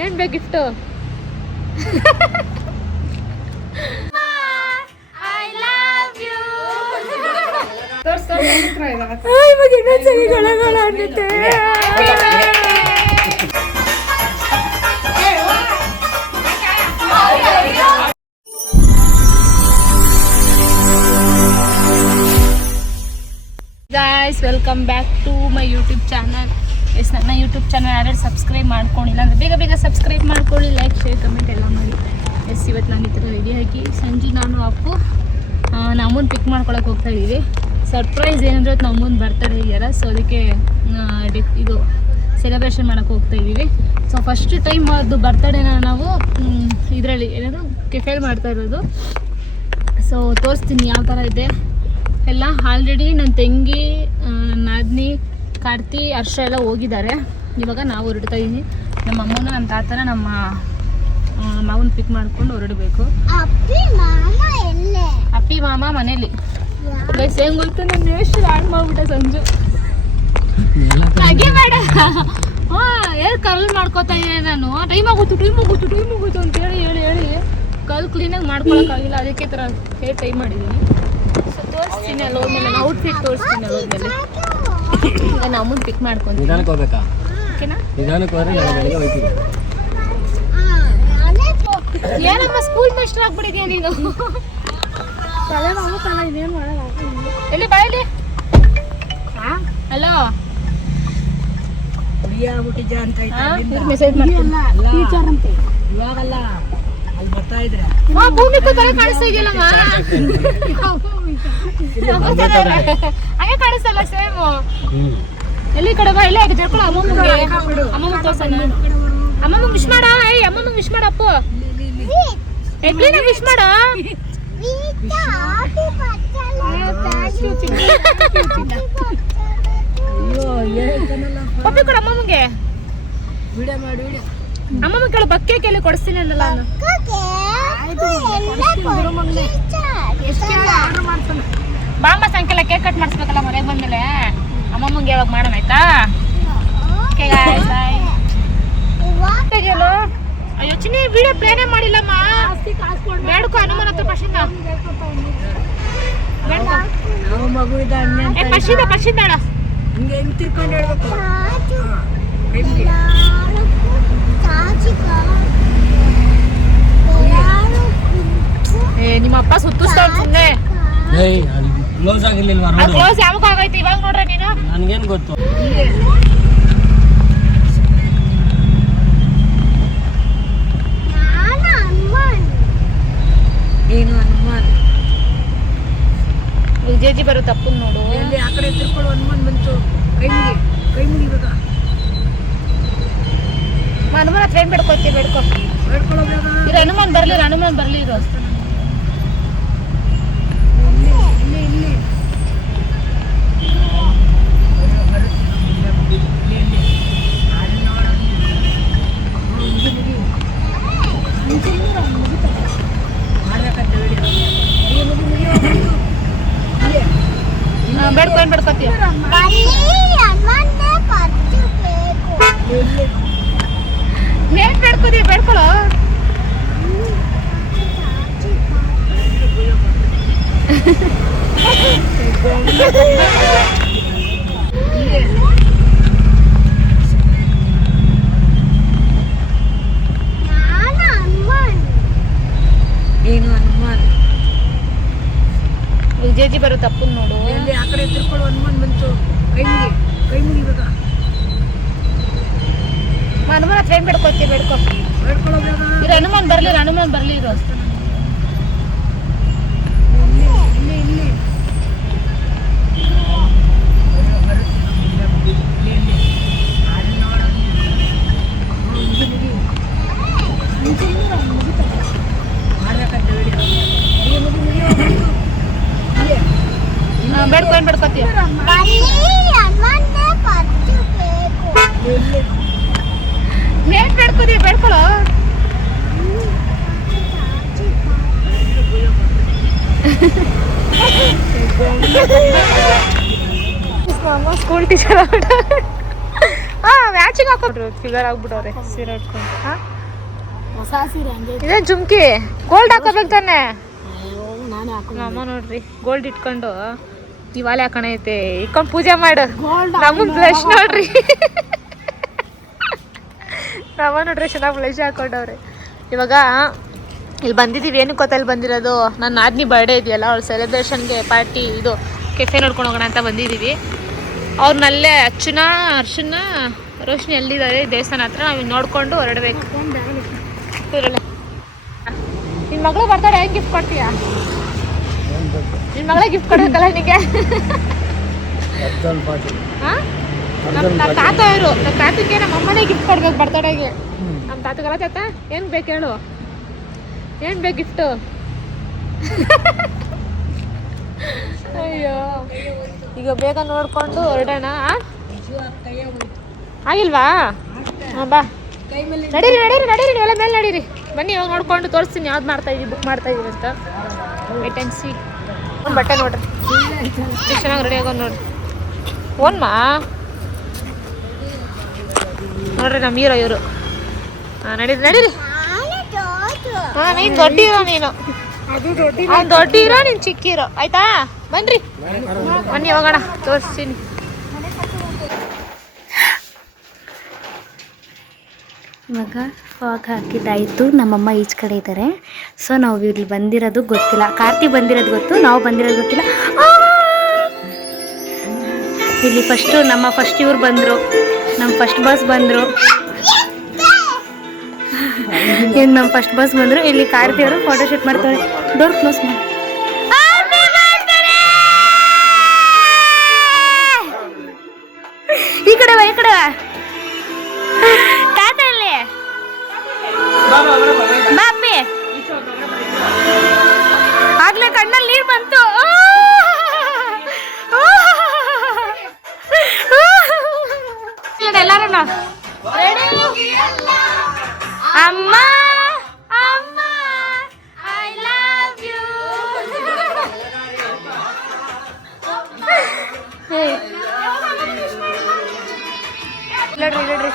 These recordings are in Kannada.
ಏನು ಬೇಕು gift? Guys welcome back to my YouTube channel. ನನ್ನ ಯೂಟ್ಯೂಬ್ ಚಾನಲ್ ಯಾರ್ಯಾರು ಸಬ್ಸ್ಕ್ರೈಬ್ ಮಾಡ್ಕೊಂಡಿಲ್ಲ ಅಂದರೆ ಬೇಗ ಸಬ್ಸ್ಕ್ರೈಬ್ ಮಾಡ್ಕೊಳ್ಳಿ, ಲೈಕ್ ಶೇರ್ ಕಮೆಂಟ್ ಎಲ್ಲ ಮಾಡಿ. ಇವತ್ತು ನಾನು ಈ ಥರ ರೆಡಿಯಾಗಿ ಸಂಜೆ ನಾನು ಅಪ್ಪು ನಮ್ಮನ್ನು ಪಿಕ್ ಮಾಡ್ಕೊಳಕ್ಕೆ ಹೋಗ್ತಾ ಇದ್ದೀವಿ. ಸರ್ಪ್ರೈಸ್ ಏನಂದರೆ ಇವತ್ತು ನಮ್ಮನ್ನು ಬರ್ತಡೇ ಇದೆಯಲ್ಲ, ಸೊ ಅದಕ್ಕೆ ಇದು ಸೆಲೆಬ್ರೇಷನ್ ಮಾಡೋಕ್ಕೆ ಹೋಗ್ತಾ ಇದ್ದೀವಿ. ಸೊ ಫಸ್ಟ್ ಟೈಮ್ ಅದು ಬರ್ತಡೇನ ನಾವು ಇದರಲ್ಲಿ ಏನದು ಕೆಫೆಲ್ ಮಾಡ್ತಾ ಇರೋದು. ಸೊ ತೋರಿಸ್ತೀನಿ ಯಾವ ಥರ ಇದೆ ಎಲ್ಲ. ಆಲ್ರೆಡಿ ನನ್ನ ತಂಗಿ, ನನ್ನ ನಾದಿನಿ, ಕಾರ್ತಿ, ಹರ್ಷ ಎಲ್ಲ ಹೋಗಿದ್ದಾರೆ. ಇವಾಗ ನಾವು ಹೊರಡ್ತಾ ಇದ್ದೀವಿ. ನಮ್ಮ ಅಮ್ಮನ ನನ್ನ ತಾತನ ನಮ್ಮ ಮಾವನ ಪಿಕ್ ಮಾಡ್ಕೊಂಡು ಹೊರಡಬೇಕು. ಅಪ್ಪಿ ಮಾಮ ಮನೇಲಿ ಗೈಸ್. ಹೆಂಗ್ ಗೊತ್ತು ನನ್ನ ಎಷ್ಟು ಆಡ್ ಮಾಡ್ಬಿಟ್ಟೆ ಸಂಜು. ಹಾಗೆ ಬೇಡ ಹೇಳಿ ಕಲ್ ಮಾಡ್ಕೋತಾ ಇದ್ದೀನಿ ನಾನು. ಟೈಮ್ ಆಗುತ್ತೆ ಅಂತ ಹೇಳಿ ಕಲ್ ಕ್ಲೀನಾಗಿ ಮಾಡ್ಕೊಳಕ್ಕಾಗಿಲ್ಲ. ಅದಕ್ಕೆ ಥರ ಹೇಳಿ ಟೈಮ್ ಮಾಡಿದ್ದೀನಿ. ಸೊ ತೋರಿಸ್ತೀನಿ ಅಲ್ಲಿ ಹೋದ್ಮೇಲೆ ನಾನು ಔಟ್ಫಿಟ್ ತೋರಿಸ್ತೀನಿ ಅಲ್ಲಿ ಹೋದ್ಮೇಲೆ. ಈಗ ನಮ್ಮನ್ನು ಪಿಕ್ ಮಾಡ್ಕೊಂತೀನಿ. ನಿಧಾನಕ್ಕೆ ಹೋಗ್ಬೇಕಾ? ಓಕೆನಾ? ನಿಧಾನಕ್ಕೆ ಹೋದ್ರೆ ನಾನು ಬೆಳಗ್ಗೆ ಹೋಗ್ತೀನಿ. ಏನಮ್ಮ ಸ್ಕೂಲ್ ಮಾಸ್ಟರ್ ಆಗ್ಬಿಟ್ಟಿದ್ಯಾ ನೀನು? ಎಲ್ಲಿ ಬಾಯಲ್ಲಿ? ಹಲೋ ಮೆಸೇಜ್ ಮಾಡ್ತೀನಿ. ಇವಾಗಲ್ಲ ಅಲ್ಲಿ ಬರ್ತಾ ಇದ್ರೆ ಭೂಮಿಕಾ ತರ ಕಾಣಿಸ್ತಾ ಇದೆಯಲ್ಲಮ್ಮ. ಹಂಗೆ ಕಾಣಿಸ್ತಲ್ಲ ಸೇಮ್. ಎಲ್ಲಿ ಕಡೆ ಬಾ, ಇಲ್ಲೇ ಜರ್ಕೊಳ ಅಮ್ಮಮ್ಮ ತೋರ್ಸಣ್ಣ. ಅಮ್ಮಮ್ಮ ವಿಶ್ ಮಾಡ. ಅಮ್ಮಮ್ಮ ವಿಶ್ ಮಾಡಪ್ಪ. ಕ್ಲೀನ್ ಆಗಿ ವಿಶ್ ಮಾಡ. ಪಪ್ಪಿ ಕೊಡ ಅಮ್ಮಮ್ಮಗೆ. ಅಮ್ಮಮ್ಮ ಕೇಳ ಬಕ್ಕೆ ಕೇಳಿ ಕೊಡಿಸ್ತೀನಿ ಅನ್ನಲ್ಲ ನಾನು. ಬಾಮ್ಮ ಸಾಯಂಕಾಲ ಕೇಕ್ ಕಟ್ ಮಾಡಿಸ್ಬೇಕಲ್ಲ ಮನೆಗೆ ಬಂದ್ಮೇಲೆ. ಅಮ್ಮಮ್ಮಂಗೆ ಯಾವಾಗ ಮಾಡೋಣ ಆಯ್ತಾ? ಅಯ್ಯೋ ಚಿನ್ನಿ ವಿಡಿಯೋ ಪ್ಲೇನೇ ಮಾಡಿಲ್ಲಮ್ಮ. ಬೇಡ್ಕೊ ಹನುಮನ ಹತ್ರ ಪಶಿಂದ ಪಶಿಂದಾಳ. ನಿಮ್ಮ ಅಪ್ಪ ಸುತ್ತಿಸ್ತಾವ್ ಸುಮ್ಮನೆ. ಕ್ಲೋಸ್ ಆಗಿರ್ಲಿಲ್ವಾ? ಕ್ಲೋಸ್ ಯಾವಾಗ ಆಗೈತಿ ಇವಾಗ ನೋಡ್ರೆ ನೀನು? ನನ್ಗೇನ್ ಗೊತ್ತು. ಏನು ಹನುಮಾನ್ ವಿಜಯಜಿ ಬರೋ ತಪ್ಪು ನೋಡು. ಎಲ್ಲಿ ಆ ಕಡೆ ತಿರ್ಕೊಳ್ಳೋ ಹನುಮಾನ್ ಬಂತು. ಕೈ ಮುಗಿಬೇಕ. ಹನುಮಾನ್ ಹತ್ರ ಏನ್ ಬೇಡ್ಕೊತೀವಿ? ಬೇಡ್ಕೊ ಇರೋ. ಹನುಮಾನ್ ಬರ್ಲಿ ಇರೋ. ಬೇಡ್ಕೊ ಏನ್ ಬೇಡ್ಕೊತೀಯ? ಏನ್ ಬೇಡ್ಕೋತೀಯ? ಬೇಡ್ಕೊಳ್ಳೋ. ಏನು ಹನುಮಾನ್ ವಿಜಯಜಿ ಬರೋ ತಪ್ಪು ನೋಡು. ಎಲ್ಲಿ ಆ ಕಡೆ ತಿರ್ಕೊಳ್ಳೋ ಹನುಮಾನ್ ಬಂತು. ಕೈ ಮುಗಿಬೇಕ. ಹನುಮಾನ್ ಹತ್ರ ಏನ್ ಬೇಡ್ಕೊತೀವಿ? ಬೇಡ್ಕೊ ಇರೋ. ಹನುಮಾನ್ ಬರ್ಲಿ ಇರೋ. ಬೇಡ್ಕೊ ಏನ್ ಬೇಡ್ಕೊತೀಯ? ಏನ್ ಬೇಡ್ಕೋತೀಯ? ಬೇಡ್ಕೊಳ್ಳೋ. ಸ್ಕೂಲ್ ಟೀಚರ್ ಮ್ಯಾಚಿಂಗ್ ಹಾಕೊಟ್ರು ಫಿಗರ್ ಆಗ್ಬಿಟ್ಟವ್ರೆ ಸೀರೆ ಉಟ್ಕೊಂಡು. ಹೊಸ ಸೀರೆ ಹಂಗೆ ಇದೇ ಜುಮ್ಕಿ ಗೋಲ್ಡ್ ಹಾಕೋಬೇಕು ತಾನೆ. ನಾನೇ ಹಾಕೊಂಡು ಅಮ್ಮ ನೋಡ್ರಿ ಗೋಲ್ಡ್ ಇಟ್ಕೊಂಡು ಇವಾಲೆ ಹಾಕಣೈತೆ ಇಟ್ಕೊಂಡು ಪೂಜೆ ಮಾಡು. ಗೋಲ್ಡ್ ನಮಗ್ ಬ್ಲಶ್ ನೋಡ್ರಿ. ನಮ್ಮ ನೋಡ್ರಿ ಚೆನ್ನಾಗಿ ಬ್ಲಶ್ ಹಾಕೊಂಡವ್ರೆ. ಇವಾಗ ಇಲ್ಲಿ ಬಂದಿದ್ದೀವಿ. ಏನಕ್ಕೆ ಗೊತ್ತಾ ಇಲ್ಲಿ ಬಂದಿರೋದು, ನನ್ನ ನಾದಿನಿ ಬರ್ಡೇ ಇದೆಯಲ್ಲ, ಅವ್ಳ ಸೆಲೆಬ್ರೇಷನ್ಗೆ ಪಾರ್ಟಿ ಇದು ಕೆಫೆ ನೋಡ್ಕೊಂಡು ಹೋಗೋಣ ಅಂತ ಬಂದಿದ್ದೀವಿ. ಅವ್ರನ್ನಲ್ಲೇ ಅರ್ಶನ ರೋಶ್ನಿ ಎಲ್ಲಿದ್ದಾರೆ ದೇವಸ್ಥಾನ ಹತ್ರ. ನಾವು ನೋಡ್ಕೊಂಡು ಹೊರಡಬೇಕು. ನಿನ್ನ ಮಗಳು ಬರ್ತಾಳೆ, ಹೆಂಗೆ ಗಿಫ್ಟ್ ಕೊಡ್ತೀಯಾ? ನಿನ್ನ ಮಗಳೇ ಗಿಫ್ಟ್ ಕೊಡ್ಬೇಕಲ್ಲ ನಿನಗೆ. ಹಾಂ ನಮ್ಮ ತಾತ ಅವರು, ನಮ್ಮ ತಾತಕ್ಕೆ ನಮ್ಮ ಅಮ್ಮನೇ ಗಿಫ್ಟ್ ಕೊಡ್ಬೇಕು ಬರ್ತಡೆಗೆ. ನಮ್ಮ ತಾತಗಲ್ಲ ತಾತ ಏನು ಬೇಕು ಹೇಳು, ಏನು ಬೇಕು ಗಿಫ್ಟು? ಅಯ್ಯೋ ಈಗ ಬೇಗ ನೋಡ್ಕೊಂಡು ಹೊರಡೋಣ. ಆಗಿಲ್ವಾ? ಹಾಂ ಬಾ, ನಡೀರಿ ನಡೀರಿ ನಡೀರಿ, ಎಲ್ಲ ಮೇಲೆ ನಡೀರಿ. ಬನ್ನಿ ಇವಾಗ ನೋಡ್ಕೊಂಡು ತೋರಿಸ್ತೀನಿ ಯಾವ್ದು ಮಾಡ್ತಾಯಿದ್ದೀವಿ, ಬುಕ್ ಮಾಡ್ತಾಯಿದ್ದೀವಿ ಅಂತ. Wait and see. ಒಂದು ಬಟ್ಟೆ ನೋಡ್ರಿ ಎಷ್ಟು ಚೆನ್ನಾಗಿ ರೆಡಿ ಆಗೋದು ನೋಡ್ರಿ. ಓನ್ಮಾ ನೋಡ್ರಿ ನಮ್ಮ ಹೀರೋ ಇವರು. ಹಾಂ ನಡೀರಿ ನಡೀರಿ. ಹಾಂ ನೀನು ದೊಡ್ಡ ಹೀರೋ, ನೀನು ಅವ್ನು ದೊಡ್ಡ ಹೀರೋ, ನೀನು ಚಿಕ್ಕ ಹೀರೋ. ಆಯ್ತಾ? ಬನ್ನಿರಿ ಬನ್ನಿ ಹೋಗೋಣ, ತೋರಿಸ್ತೀನಿ. ಇವಾಗ ಫಾಗ್ ಹಾಕಿದ್ದಾಯಿತು. ನಮ್ಮಮ್ಮ ಈಚೆ ಕಡೆ ಇದ್ದಾರೆ. ಸೊ ನಾವು ಇಲ್ಲಿ ಬಂದಿರೋದು ಗೊತ್ತಿಲ್ಲ. ಕಾರ್ತಿ ಬಂದಿರೋದು ಗೊತ್ತು, ನಾವು ಬಂದಿರೋದು ಗೊತ್ತಿಲ್ಲ. ಇಲ್ಲಿ ಫಸ್ಟ್ ಇವ್ರು ಬಂದರು, ನಮ್ಮ ಫಸ್ಟ್ ಬಸ್ ಬಂದರು. ನಮ್ಮ ಫಸ್ಟ್ ಬಸ್ ಬಂದರು. ಇಲ್ಲಿ ಕಾರ್ತಿ ಅವರು ಫೋಟೋ ಶೂಟ್ ಮಾಡ್ತಾರೆ. ಡೋರ್ ಕ್ಲೋಸ್ ಮಾಡಿ. ಈ ಕಡೆ ಬಾ, ಈ ಕಡೆ ಬಾ. ತಾತ ಅಲ್ಲಿ ಬಾಪಿ ಆಗ್ಲೇ ಕಣ್ಣಲ್ಲಿ ನೀರು ಬಂತು. ಎಲ್ಲಾರು ಅಮ್ಮ ಅಮ್ಮ ಐ ಲವ್ ಯು. ಇಲ್ಲಡ್ರಿ ಇಲ್ಲಡ್ರಿ.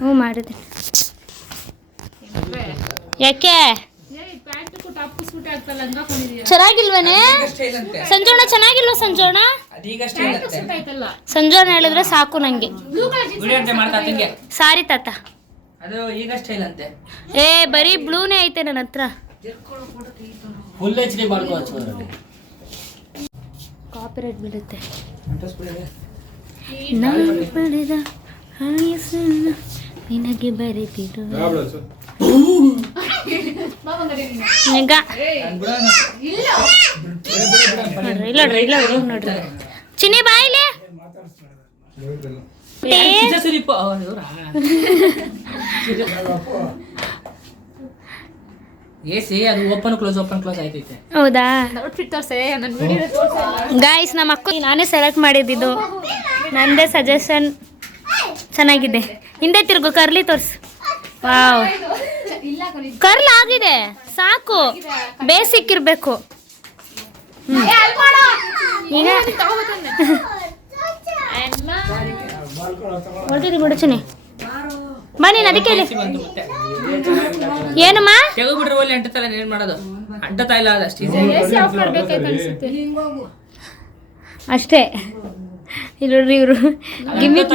ಹ್ಞೂ ಮಾಡಿದೆ. ಯಾಕೆ ಚೆನ್ನಾಗಿಲ್ವೇನೆ ಸಂಜೋಣ? ಚೆನ್ನಾಗಿಲ್ವ ಸಂಜೋಣ? ಸಂಜೋಣ ಹೇಳಿದ್ರೆ ಸಾಕು ನಂಗೆ. ಸಾರಿ ತಾತ. ಏ ಬರೀ ಬ್ಲೂನೇ ಐತೆ ನನ್ನ ಹತ್ರ. ಕಾಪಿರೈಟ್ ಬೀಳುತ್ತೆ. ನಾನು ಪಡೆದ ಆಯಸ್ಸನ್ನು ನಿನಗೆ ಬರೆದಿರು. ಈಗ ನೋಡ್ರಿ ಇಲ್ಲ ನೋಡ್ರಿ ಚಿನ್ನಿ ಬಾಯಿಲೆ ಹೌದಾ? ಗೈಸ್ ನಮ್ಮ ಅಕ್ಕ ನಾನೇ ಸೆಲೆಕ್ಟ್ ಮಾಡಿದ್ದು, ನಂದೇ ಸಜೆಷನ್. ಚೆನ್ನಾಗಿದೆ. ಹಿಂದೆ ತಿರ್ಗು, ಕರ್ಲಿ ತೋರ್ಸು. ವಾವ್, ಕರ್ಲ್ ಆಗಿದೆ ಸಾಕು, ಬೇಸಿಕ್ ಇರಬೇಕು. ಈಗ ಹೊಡೆದಿರಿ ಬಿಡುಚನೆ ಬನ್ನಿ. ಅದಕ್ಕೆ ಏನಮ್ಮ ಅಷ್ಟೇ. ಇಲ್ಲಿ ನೋಡ್ರಿ ಇವರು gimmick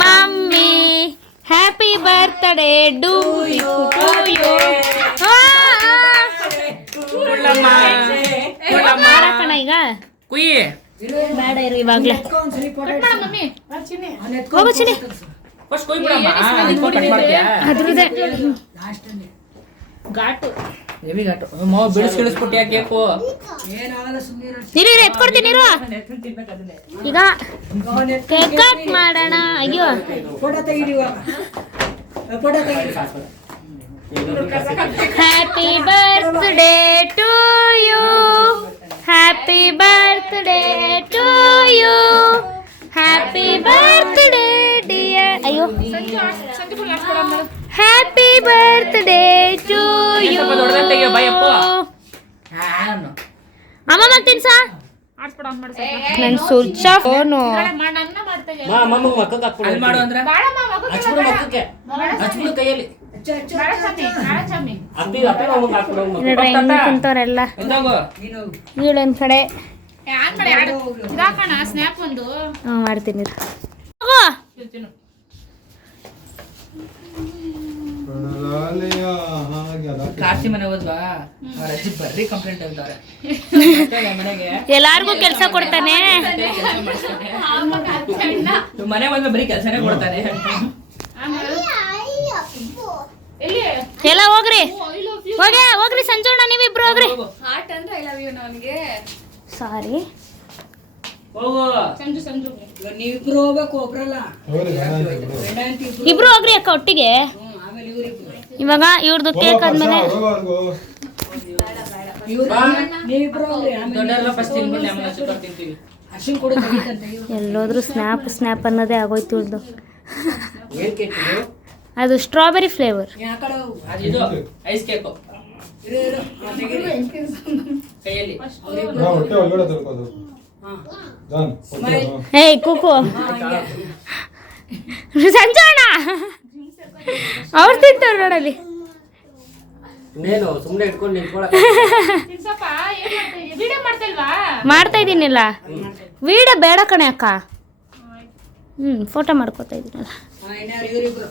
mummy happy birthday to you to you. ಮಾಡಕಣ ಈಗ ಬೇಡ ಇರು ಇವಾಗ್ಲೇ. ಹೋಗು ಚಿನ್ನಿ. ಅದ್ರದ್ದೇ ಘಾಟು ಹೆವಿ ಘಾಟು ಮಾವು ಬಿಡಿಸ್ಬಿಟ್ಟು ಯಾಕೆ ಕೇಕು ನೀರು ಎತ್ಕೊಡ್ತೀನಿ ನೀರು ಈಗ ಕೇಕ್ ಕಟ್ ಮಾಡೋಣ ಅಯ್ಯೋ happy birthday to you happy birthday to you happy birthday dear ಅಯ್ಯೋ ಹ್ಯಾಪಿ ಬರ್ತ್ಡೇ ಟು ಯು ಅಮ್ಮ ಮಾಡ್ತೀನಿ ಸಾ ನನ್ ಸ್ವಿಚ್ ಆಫ್ ಫೋನು ಮಾಡು ಅಂದ್ರೆ ಹಚ್ಬಿಡು ಕೈಯಲ್ಲಿ ನೋಡ್ರಿ ಹೆಂಗ್ ಕುಂತವ್ರೆಲ್ಲ ಇವಳೊಂದ್ ಕಡೆ ಸ್ನ್ಯಾಪ್ ಒಂದು ಮಾಡ್ತೀನಿ ಕಾಶಿ ಮನೆ ಹೋದ್ವಾ ಅವ್ರ ಅಜ್ಜಿ ಬರ್ರಿ ಕಂಪ್ಲೇಂಟ್ ಹೇಳ್ತಾರೆ ಮನೆಗೆ ಎಲ್ಲಾರ್ಗು ಕೆಲ್ಸ ಕೊಡ್ತಾನೆ ಮನೆ ಬಂದ ಬರೀ ಕೆಲಸನೇ ಕೊಡ್ತಾನೆ ಎಲ್ಲ ಹೋಗ್ರಿ ಹೋಗ್ರಿ ಸಂಜೋಣ ನೀವಿಬ್ರು ಹೋಗ್ರಿ ಸಾರಿ ಹೋಗು ನೀವಿಬ್ರು ಹೋಗ್ಬೇಕು ಒಬ್ರಲ್ಲ ಇಬ್ರು ಹೋಗ್ರಿ ಅಕ್ಕ ಒಟ್ಟಿಗೆ ಇವಾಗ ಇವ್ರದ್ದು ಕೇಕ್ ಆದ್ಮೇಲೆ ನೀವಿಬ್ರು ಹೋಗ್ರಿ ದೊಡ್ಡರೆಲ್ಲ ಫಸ್ಟ್ ತಿನ್ಬಿಡ್ಲಿ ಆಮೇಲೆ ಚಿಕ್ಕ ತಿಂತೀವಿ ಅರ್ಶಿನ್ ಕೊಡು ತೆಗಿತಂತೆ ಎಲ್ಲೋದ್ರು ಸ್ನ್ಯಾಪ್ ಅನ್ನೋದೇ ಆಗೋಯ್ತು ಇವ್ರದ್ದು ಅದು ಸ್ಟ್ರಾಬೆರಿ ಫ್ಲೇವರ್ ಯಾಕಡೆ ಹೋಗು ಇದು ಐಸ್ ಕೇಕು ಕೈಯಲ್ಲಿ ಏಯ್ ಕೂಕು ಸಂಜೋಣ ಅವ್ರು ತಿಂತವ್ರು ನೋಡಲ್ಲಿ ಇನ್ನೇನು ಸುಮ್ಮನೆ ಇಟ್ಕೊಂಡು ನಿಂತ್ಕೊಳಕ್ ವಿಡಿಯೋ ಮಾಡ್ತಿಲ್ವಾ ಮಾಡ್ತಾ ಇದ್ದೀನಿಲ್ಲ ವಿಡಿಯೋ ಬೇಡ ಕಣೆ ಅಕ್ಕ ಫೋಟೋ ಮಾಡ್ಕೋತಾ ಇದ್ದೀನಲ್ಲ ಇವರಿಬ್ರು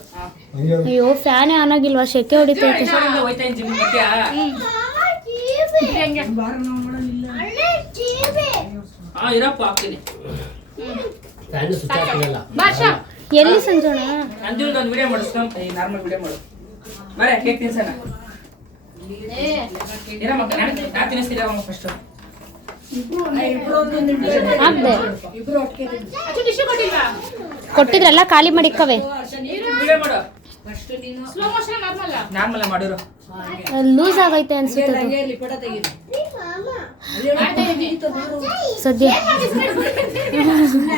ಅಯ್ಯೋ ಫ್ಯಾನೇ ಆನ್ ಆಗಿಲ್ವಾ ಶೆಕೆ ಹೊಡಿತೈತೆ ಹೋಯ್ತಾ ಇದ್ದೀನಿ ಜಿಮ್ ಮತ್ತೆ ಇರಪ್ಪ ಹಾಕ್ತೀನಿ ಫ್ಯಾನ್ ಸ್ವಿಚ್ ಹಾಕಿಲ್ಲ ಎಲ್ಲಿ ಸಂಜೋಣ ನಂದು ಒಂದು ವಿಡಿಯೋ ಮಾಡಿಸ್ಕೊಂಡ್ ನಾರ್ಮಲ್ ವಿಡಿಯೋ ಮಾಡು ಬರೇ ಕೇಕ್ ತಿನ್ಸೋಣ ಇರಮ್ಮ ನಾನು ತಿನ್ನಿಸ್ತೀರ ಫಸ್ಟ್ ಆಗ್ದೆ ಇಬ್ರು ಒಟ್ಟಿಗೆ ಕೊಟ್ಟಿದ್ರಲ್ಲ ಖಾಲಿ ಮಾಡಿಕ್ಕವೆ ವಿಡಿಯೋ ಮಾಡು ಸ್ಲೋ ಮೋಷನ್ ನಾರ್ಮಲ್ ನಾರ್ಮಲ್ ಮಾಡಿರು ಲೂಸ್ ಆಗೈತೆ ಅನ್ಸುತ್ತೆ ಅದು ಇರ್ಲಿ ಪಟ ತೆಗೀರಿ ಸದ್ಯ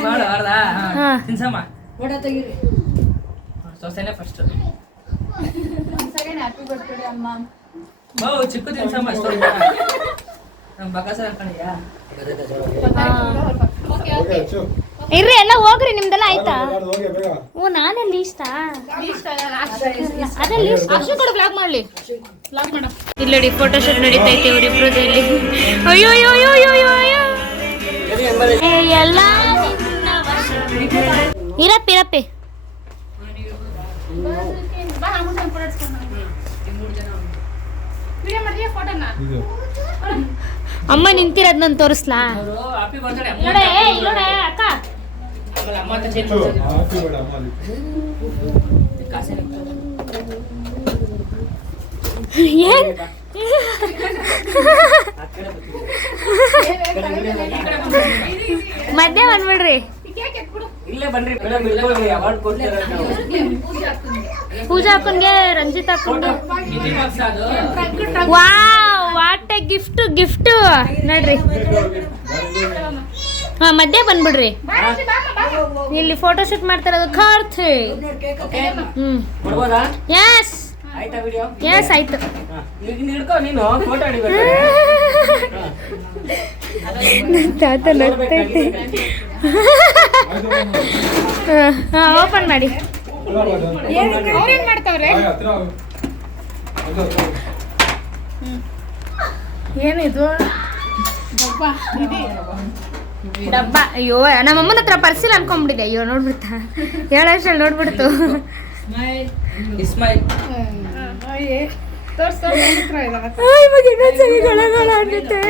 ಮಾಡು ಅರ್ಧಾ ಹಾ. ತಿನ್ಸಮ್ಮ ಪಟ ತೆಗೀರಿ ಸೊಸೆನೆ ಫಸ್ಟ್ ಚಿಕ್ಕ ತಿನ್ಸಮ್ಮ ಸ್ವಲ್ಪ ನಮ್ಮ ಬಕಾಸ ಹಾಕೊಂಡಿಯಾ ಇರ್ರಿ ಎಲ್ಲ ಹೋಗ್ರಿ ನಿಮ್ದೆಲ್ಲ ಆಯ್ತಾ ಓ ನಾನೆಲ್ಲಿ ಇಷ್ಟ ಅದಲ್ಲಿ ಅಷ್ಟು ಕೂಡ ಬ್ಲಾಗ್ ಮಾಡ್ಲಿ ಬ್ಲಾಗ್ ಮಾಡ ಇಲ್ಲಿ ನೋಡಿ ಫೋಟೋಶೂಟ್ ನಡೀತೈತೆ ಇವರಿಬ್ರದ್ದು ಇಲ್ಲಿ ಅಯ್ಯೋ ಅಯ್ಯೋ ಅಯ್ಯೋ ಅಯ್ಯೋ ಅಯ್ಯೋ ಏ, ಎಲ್ಲ ಇರಪ್ಪಿ ಬಾ ನಾನು ಫೋಟೋ ವಿಡಿಯೋ ಮಾಡ್ತೀಯ ಫೋಟೋನ ಅಮ್ಮ ನಿಂತಿರೋದ್ ನಾನು ತೋರಿಸ್ಲಾ ಅವರು ಹ್ಯಾಪಿ ಬರ್ತ್ಡೇ ನೋಡೆ ನೋಡೆ ಅಕ್ಕ ಆಮೇಲೆ ಅಮ್ಮ ಅಂತ ಚೇಂಜ್ ಮಾಡ್ತಾರೆ ಕಾಸೆ ಏನ್ ಮಧ್ಯ ಬಂದ್ಬಿಡ್ರಿ ಇಲ್ಲೇ ಬನ್ರಿ ಮೇಡಮ್ ಇಲ್ಲೇ ಅವಾರ್ಡ್ ಕೊಡ್ತೀರ ಪೂಜಾ ಅಕ್ಕನ್ಗೆ ರಂಜಿತ್ ಅಕ್ಕನ್ಗೆ ಗಿಫ್ಟ್ ಬಾಕ್ಸ್ ಅದು ವಾವ್ ವಾಟ್ ಎ ಗಿಫ್ಟ್ ನೋಡ್ರಿ ಹಾ ಮಧ್ಯೆ ಬಂದ್ಬಿಡ್ರಿ ಇಲ್ಲಿ ಫೋಟೋ ಶೂಟ್ ಮಾಡ್ತಿರೋದು ಕಾರ್ತಿ ಕೊಡ್ಬೋದಾ ಎಸ್ ಆಯ್ತಾ ವಿಡಿಯೋ ಎಸ್ ಆಯ್ತು ಈಗ ಹಿಡ್ಕೊ ನೀನು ಫೋಟೋ ಹಿಡಿಬೇಕು ತಾತ ನಗ್ತೈತೆ ಹಾ ಓಪನ್ ಮಾಡಿ ಅವ್ರೇನ್ ಮಾಡ್ತಾವ್ರೆ ಏನಿದು ಡಬ್ಬ ಅಯ್ಯೋ ನಮ್ಮಮ್ಮನ ಹತ್ರ ಪರ್ಸಿಲ್ ಅನ್ಕೊಂಡ್ಬಿಟ್ಟಿದೆ ಅಯ್ಯೋ ನೋಡ್ಬಿಡ್ತಾ ಹೇಳೋಷ್ಟ್ರಲ್ಲಿ ನೋಡ್ಬಿಡ್ತು ಇಸ್ಮಾಯಿಲ್ ಇವಾಗ ಇನ್ನೊಂದ್ಸರಿ ಗಳಗಳ ಅನ್ನುತ್ತೆ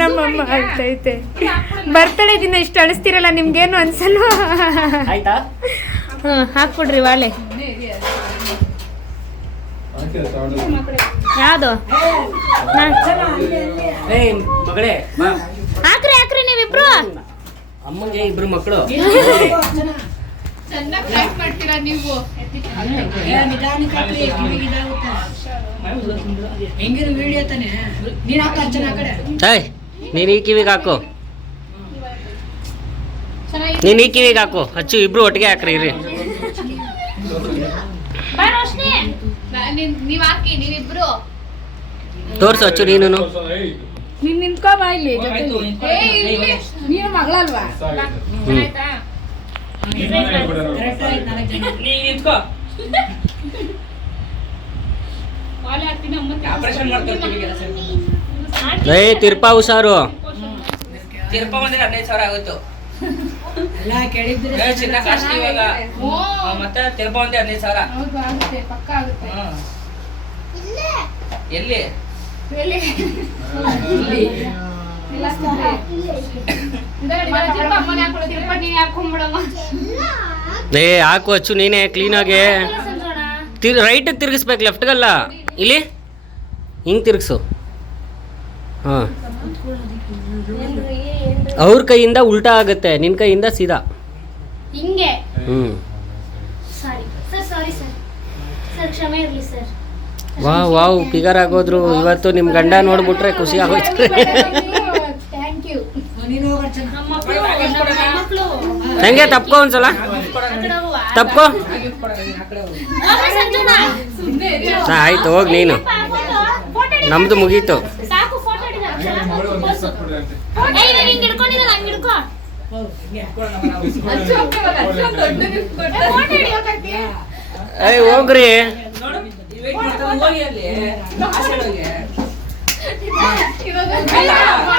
ನಮ್ಮಮ್ಮ ಅಳ್ತೈತೆ ಬರ್ತಡೇ ದಿನ ಇಷ್ಟು ಅಳಿಸ್ತಿರಲ್ಲ ನಿಮ್ಗೇನು ಅನ್ಸಲ್ವಾ ಆಯ್ತಾ ಹಾಕ್ಬಿಡ್ರಿ ವಾಳೆ ಯಾವುದು ಏಯ್ ಮಗಳೇ ಬಾ. ಹಾಕ್ರಿ ಹಾಕ್ರಿ ನೀವಿಬ್ರು. ಅಮ್ಮಂಗೆ ಇಬ್ರು ಮಕ್ಕಳು. ಚೆನ್ನಾಗಿ ಫ್ಲೈಟ್ ಮಾಡ್ತೀರಾ ನೀವು. ನಿಧಾನಕ್ಕೆ ಹಾಕ್ರಿ, ಕಿವಿಗೆ ಇದಾಗುತ್ತೆ. ಹೆಂಗಿರು ವಿಡಿಯೋ ತಾನೆ ನೀನ್ ಹಾಕ ಅರ್ಚನ ಆ ಕಡೆ. ಏಯ್ ನೀನು ಈ ಕಿವಿಗೆ ಹಾಕು, ಚೆನ್ನಾಗಿ ನೀನು ಈ ಕಿವಿಗೆ ಹಾಕು. ಹಚ್ಚು, ಇಬ್ರು ಒಟ್ಟಿಗೆ ಹಾಕ್ರಿ ಇರಿ. ಬಾ ರೋಶ್ನಿ. ನೀವ್ ಹಾಕಿ ನೀವಿಬ್ರು. ತೋರ್ಸು ಹಚ್ಚು ನೀನು. ನೀನ್ ನಿಂತ್ಕೋ ಬಾ ಇಲ್ಲಿ ಜೊತೆಲಿ. ನೀನು ಮಗಳಲ್ವಾ? ಆಯ್ತಾ? ಕರೆಕ್ಟ್ ಆಯ್ತು 4 ಜನ. ಕಾಲ್ ಹಾಕ್ತೀನಿ ಅಮ್ಮಂಗೆ. ಏಯ್ ತಿರ್ಪಾ ಹುಷಾರು. ತಿರ್ಪಾ ಬಂದ್ರೆ 15,000 ಆಗುತ್ತೆ. ಎಲ್ಲ ಕೇಳಿದ್ರೆ ಚಿನ್ನ ಕಾಸ್ಟ್ಲಿ ಇವಾಗ. ಮತ್ತೆ ತಿರ್ಪಾ ಒಂದೇ 15,000. ಹೌದು ಆಗುತ್ತೆ, ಪಕ್ಕ ಆಗುತ್ತೆ. ಎಲ್ಲಿ? ಎಲ್ಲಿ? ಇಲ್ಲ ಸುಮ್ನೆ. ಅಮ್ಮನೇ ಹಾಕೊಳ್ಳೋದು, ತಿರ್ಪಾ ನೀನೇ ಹಾಕೊಂಡ್ಬಿಡಮ್ಮ. ಏ ಹಾಕು ಹಚ್ಚು ನೀನೇ ಕ್ಲೀನಾಗೆ. ರೈಟಿಗೆ ತಿರ್ಗಿಸ್ಬೇಕು, ಲೆಫ್ಟ್ಗಲ್ಲ. ಇಲ್ಲಿ ಹಿಂಗೆ ತಿರ್ಗಿಸು. ಹಾಂ, ಅವ್ರ ಕೈಯಿಂದ ಉಲ್ಟಾ ಆಗುತ್ತೆ, ನಿನ್ನ ಕೈಯಿಂದ ಸೀದಾ. ಹಿಂಗೆ. ಹ್ಞೂ. Sorry sir, sorry sir, sir ಕ್ಷಮೆ ಇರಲಿ ಸರ್. Wow figure ಆಗೋದ್ರು. ಇವತ್ತು ನಿಮ್ಮ ಗಂಡ ನೋಡ್ಬಿಟ್ರೆ ಖುಷಿ ಆಗೋಯ್ತು. Thank you. ನೀನು ಹೋಗಿ ಅರ್ಚನ. ನಮ್ಮ ಮಕ್ಕಳು ಹೆಂಗೆ ತಪ್ಕೊ ಒಂದ್ಸಲ, ತಪ್ಕೊ. ಆಯ್ತು ಹೋಗಿ ನೀನು, ನಮ್ದು ಮುಗೀತು. ಸಾಕು, ಫೋಟೋ ಹಿಂಗೆ ಹಿಡ್ಕೊಂಡಿರಲ್ಲ, ಹಂಗೆ ಹಿಡ್ಕೊ. ಏಯ್ ಹೋಗ್ರಿ.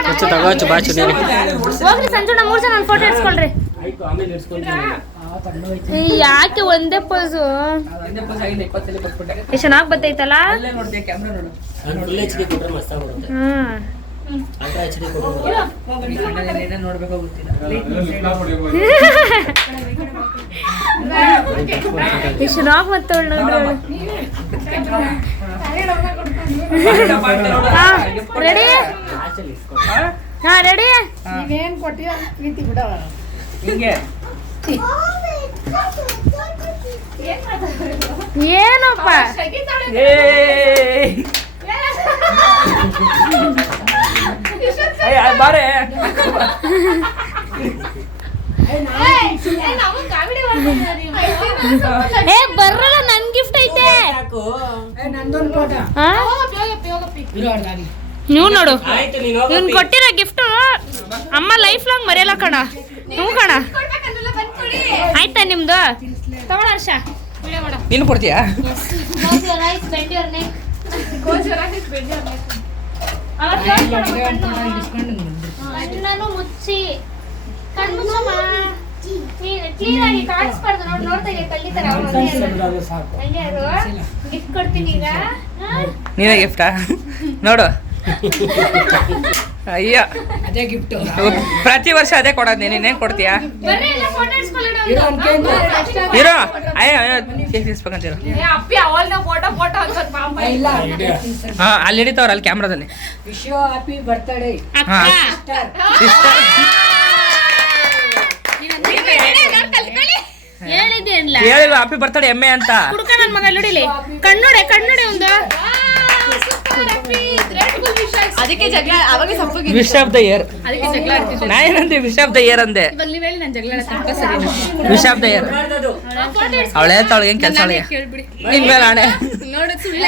ಹಚ್ಚು ತಗೋ, ಹಚ್ಚು ಬಾಚು ನೀನು. ಹೋಗ್ರಿ ಸಂಜು, 3 ಜನ ಒಂದು ಫೋಟೋ ಇಡ್ಸ್ಕೊಳ್ರಿ. ಯಾಕೆ ಒಂದೇ ಪೋಸು? ಎಷ್ಟು ಚೆನ್ನಾಗಿ ಬರ್ತೈತಲ್ಲ. ಎಷ್ಟು ಚೆನ್ನಾಗಿ ಬರ್ತವಳು ನೋಡ್ರಿ. ರೆಡಿ? ಹಾ ರೆಡಿ. ನೀವೇನ್ ಕೊಟ್ಟಿಯ ಪ್ರೀತಿ ಬಿಡವ. ಏನಪ್ಪ ಬಾರೆ ಏ ಬರ್ರಲ್ಲ, ನನ್ ಗಿಫ್ಟ್ ಐತೆ. ನಂದೊಂದು ಫೋಟೋ ಹಾ? ಇರೋರ್ದಾಗಿ. ನೀವು ನೋಡು, ಇವ್ನ್ ಕೊಟ್ಟಿರೋ ಗಿಫ್ಟ್ ಅಮ್ಮ ಲೈಫ್ ಲಾಂಗ್ ಮರೆಯಲ್ಲ ಕಣ. ಹ್ಞೂ ಕಣ. ಆಯ್ತಾ ನಿಮ್ದು? ತಗೊಳ ಹರ್ಷ. ನೀನು ಕೊಡ್ತೀಯಾ? ಕಣ್ಣನ್ನು ಮುಚ್ಚಿ, ಕಣ್ಣು ಮುಚ್ಚಮ್ಮ. ಕ್ಲೀನ್ ಆಗಿ ಕಾಣಿಸ್ಬಾರ್ದು. ನೋಡ್ತಾ ಇದೆ ಕಳ್ಳಿತಾರೆ. ಹಂಗೆ ಅದು ಗಿಫ್ಟ್ ಕೊಡ್ತೀನಿ ಈಗ. ನೀನೇ ಗಿಫ್ಟಾ ನೋಡು. ಅಯ್ಯ, ಅದೇ ಗಿಫ್ಟ್. ಪ್ರತಿ ವರ್ಷ ಅದೇ ಕೊಡೋದು. ನೀನೇನ್ ಕೊಡ್ತೀಯಾ? ಬರ್ರಿ ಎಲ್ಲ ಫೋಟೋ ಇಡ್ಸ್ಕೊಳ್ಳೋಣ. ಇರೋ ಅಯ್ಯ ಇಸ್ಬೇಕಂತೀರ. ಅಪ್ಪಿ ಅವಲ್ನ ಫೋಟೋ ಅನ್ಸೋದು ಪಾಪ. ಇಲ್ಲ ಹಾ, ಅಲ್ಲಿ ಹಿಡಿತಾವ್ರ ಅಲ್ಲಿ ಕ್ಯಾಮ್ರಾದಲ್ಲಿ. ವಿಶ್ ಯು ಹ್ಯಾಪಿ ಬರ್ತ್ಡೇ ಅಕ್ಕ. ಹಾ. ಹೇಳಿದ್ದೇನ್ಲ? ಹೇಳಿಲ್ವ ಹ್ಯಾಪಿ ಬರ್ತಡೇ ಎಮ್ಮೆ ಅಂತ? ಹುಡುಕ ನನ್ ಮಗ ನೋಡಿಲಿ. ಕಣ್ಣುಡೆ ಒಂದು. ಅದಕ್ಕೆ ಜಗಳ ಅವಾಗ ಸಪ್ಪಗೆ ವಿಶ್ ಆಫ್ ದ ಇಯರ್. ಅದಕ್ಕೆ ಜಗಳ ಆಗ್ತಿತ್ತು. ನಾ ಏನಂದೆ ವಿಶ್ ಆಫ್ ದ ಇಯರ್ ಅಂದೆ. ಇವಾಗ ನೀವ್ ಹೇಳಿ ನಾನು ಜಗಳ compulsory wish of the year. ಅವಳೆ ಹೇಳ್ತಾವಳಿಗೆ ಕೆಲಸ ಅವಳಿಗೆ. ಕೇಳ್ಬಿಡಿ. ನಿನ್ ಮೇಲೆ ಆಣೆ. ನೋಡು ಸುಳ್ಳು